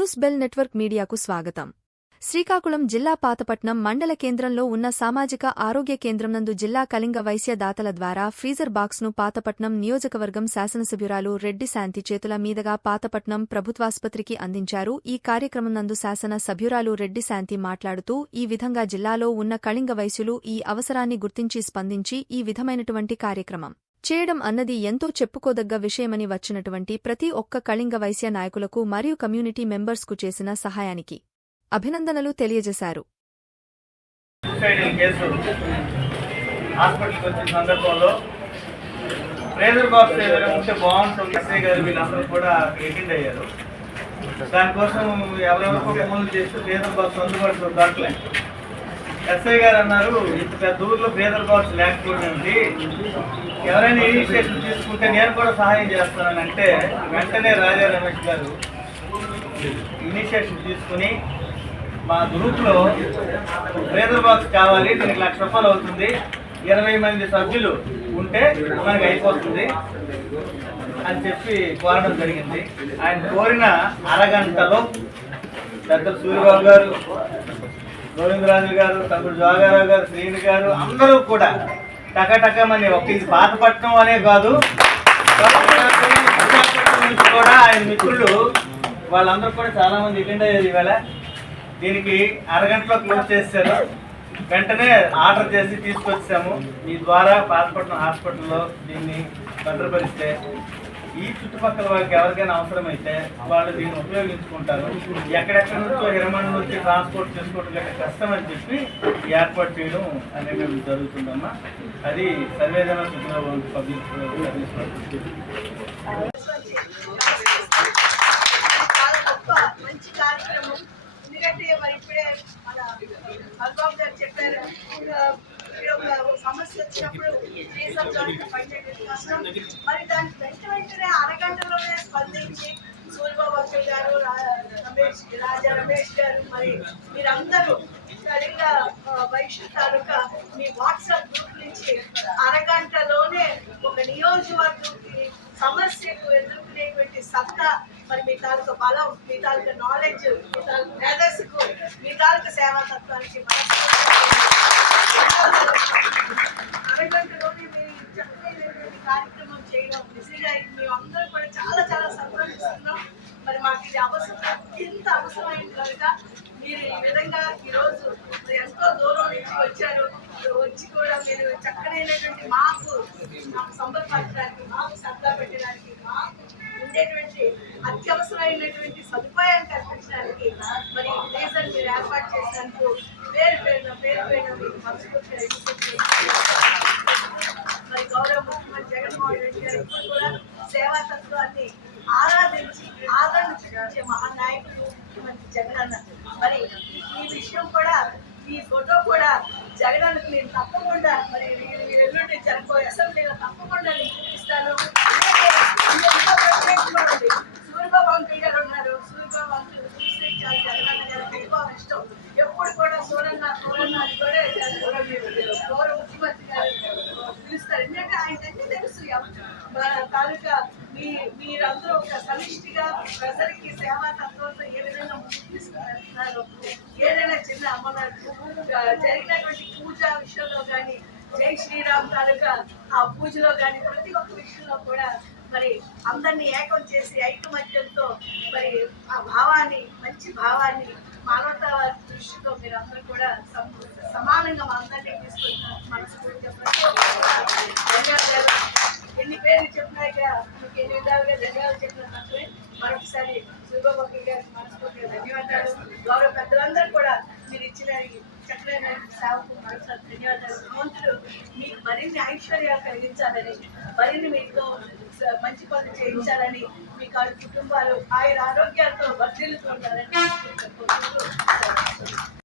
News bell network మీడియాకు స్వాగతం. శ్రీకాకుళం జిల్లా పాతపట్నం మండల కేంద్రంలో ఉన్న సామాజిక ఆరోగ్య కేంద్రం నందు జిల్లా కళింగ వైశ్య దాతల ద్వారా ఫ్రీజర్ బాక్స్ను పాతపట్నం నియోజకవర్గం శాసనసభ్యురాలు రెడ్డి శాంతి చేతుల మీదుగా పాతపట్నం ప్రభుత్వాసుపత్రికి అందించారు. ఈ కార్యక్రమం నందు శాసన సభ్యురాలు రెడ్డి శాంతి మాట్లాడుతూ ఈ విధంగా జిల్లాలో ఉన్న కళింగ వైశ్యులు ఈ అవసరాన్ని గుర్తించి స్పందించి ఈ విధమైనటువంటి కార్యక్రమం చేయడం అన్నది ఎంతో చెప్పుకోదగ్గ విషయమని వచ్చినటువంటి ప్రతి ఒక్క కళింగ వైశ్య నాయకులకు మరియు కమ్యూనిటీ మెంబర్స్కు చేసిన సహాయానికి అభినందనలు తెలియజేశారు. దానికోసం ఎవరెవరికో ఫోన్లు చేస్తే ప్రేజర్ బాక్స్ అందుబాటులో దొరకలే ఎస్ఐ గారు అన్నారు ఇంత పెద్ద ఊర్లో ప్రేజర్ బాక్స్ లేకపోయింది ఎవరైనా ఇనిషియేషన్ తీసుకుంటే నేను కూడా సహాయం చేస్తానంటే వెంటనే రాజా రమేష్ గారు ఇనిషియేటివ్ తీసుకుని మా గ్రూప్లో ప్రేజర్ బాక్స్ కావాలి దీనికి లక్ష రూపాయలు అవుతుంది. ఇరవై మంది సభ్యులు ఉంటే మనకి అయిపోతుంది అని చెప్పి కోరడం జరిగింది. ఆయన కోరిన అరగంటలో పెద్ద సూర్యబాబు గారు గోవిందరాజు గారు తమ్ముడు జోగారావు గారు శ్రీని గారు అందరూ కూడా టకటకమని ఒక ఇది పాతపట్నం అనే కాదు. నుంచి కూడా ఆయన మిత్రులు వాళ్ళందరూ కూడా చాలా మంది అటెండ్ అయ్యారు దీనికి అరగంటలో క్లోజ్ చేశారు. వెంటనే ఆర్డర్ చేసి తీసుకొచ్చాము. మీ ద్వారా పాతపట్నం హాస్పిటల్లో దీన్ని భద్రపరిస్తే ఈ చుట్టుపక్కల వాళ్ళకి ఎవరికైనా అవసరమైతే వాళ్ళు దీన్ని ఉపయోగించుకుంటారు. ఎక్కడెక్కడ నుంచో హిరమణ నుంచి ట్రాన్స్పోర్ట్ చేసుకోవడం గట్ట కష్టం అని చెప్పి ఏర్పాటు చేయడం అనేది జరుగుతుందమ్మా. అది సర్వేదన సుబ్రహ్మణ్యం పబ్లిక్ మంచి కార్యక్రమం. ఎందుకంటే మరి ఇప్పుడే మన గారు చెప్పారు సమస్య వచ్చినప్పుడు కష్టం. మరి దానికి వెంట వెంటనే రాజా రమేష్ గారు మరి మీరందరూ సరిగ్గా వైశ్య తాలూకా మీ వాట్సాప్ గ్రూప్ నుంచి అరగంటలోనే ఒక నియోజకవర్గంకి సమస్యకు ఎదుర్కొనేటువంటి సత్తా మరి మీ తాలూకా బలం మీ తాలూకా నాలెడ్జ్ మీ తాలూకా మేధస్సుకు మీ తాలూకా సేవాతత్వానికి అరగంటలోనే మీరు చక్కైనటువంటి కార్యక్రమం చేయడం నిజంగా మేము అందరూ కూడా చాలా చాలా సంతోషిస్తున్నాం. మరి మాకు ఇది అవసరం అత్యంత అవసరమైన కనుక మీరు ఈ విధంగా ఈరోజు మరి ఎంతో దూరం నుంచి వచ్చారు. వచ్చి కూడా మీరు చక్కనైనటువంటి మాకు మాకు సంబంధపరచడానికి మాకు సరదా పెట్టడానికి మాకు ఉండేటువంటి అత్యవసరమైనటువంటి సదుపాయాన్ని కల్పించడానికి మరి రీజన్ మీరు ఏర్పాటు చేసినందుకు పేరు పేరున పేరు పేరున మీకు మనస్ఫూర్తిగా మరి గౌరవ ముఖ్యమంత్రి జగన్మోహన్ రెడ్డి గారు ఇప్పుడు కూడా సేవా తత్వాన్ని ఆరాధించి ఆదరణ చూపించే ముఖ్యమంత్రి జగన్ మరి ఈ- విషయం కూడా ఈ ఫోటో కూడా జగన్ నేను తప్పకుండా మరి మీరు మీరు ఎల్లుండి జరగబోయే అసెంబ్లీలో తప్పకుండా నేను చూపిస్తాను సూర్యబాబు అంకుల్ గారు ఉన్నారు సూర్యబాబు అంకుల్ చూస్తే చాలా జగన్ అన్న గారికి ఎక్కువ ఇష్టం ఎప్పుడు కూడా సూరన్న సూరన్న అని కూడా గౌరవ ముఖ్యమంత్రి గారు పిలుస్తారు ఎందుకంటే ఆయనకన్నీ తెలుసు ఎవ- మన తాలూకా మీ మీరందరూ ఒక సమిష్టిగా ప్రజలకి సేవా తత్వంతో ఏ విధంగా ముందుకు తీసుకున్నారు ఏదైనా చిన్న మన జరిగినటువంటి పూజ విషయంలో కానీ జై శ్రీరామ్ తాలూకా ఆ పూజలో కానీ ప్రతి ఒక్క విషయంలో కూడా మరి అందరినీ ఏకం చేసి ఐకమత్యంతో మరి ఆ భావాన్ని మంచి భావాన్ని మానవతా దృష్టితో మీరు అందరూ కూడా సమ- సమానంగా మనందరినీ తీసుకుంటున్నారు మనస్ఫూర్తిగా ఎన్ని పేర్లు చెప్పినా ఇక్కడ మీకు ఎన్ని విధాలుగా ధన్యవాదాలు చెప్పిన మాత్రమే మరొకసారి శుభభక్తి గారికి మనస్ఫూర్తిగా ధన్యవాదాలు. గౌరవ పెద్దలందరూ కూడా మీరు ఇచ్చిన ఈ చక్కనైన సేవకు మరొకసారి ధన్యవాదాలు. భగవంతుడు మీకు మరిన్ని ఐశ్వర్యాలు కలిగించాలని మరిన్ని మీతో మంచి పనులు చేయించాలని మీ కాడు కుటుంబాలు ఆయన ఆరోగ్యాలతో వర్ధిల్లుతూ ఉంటారని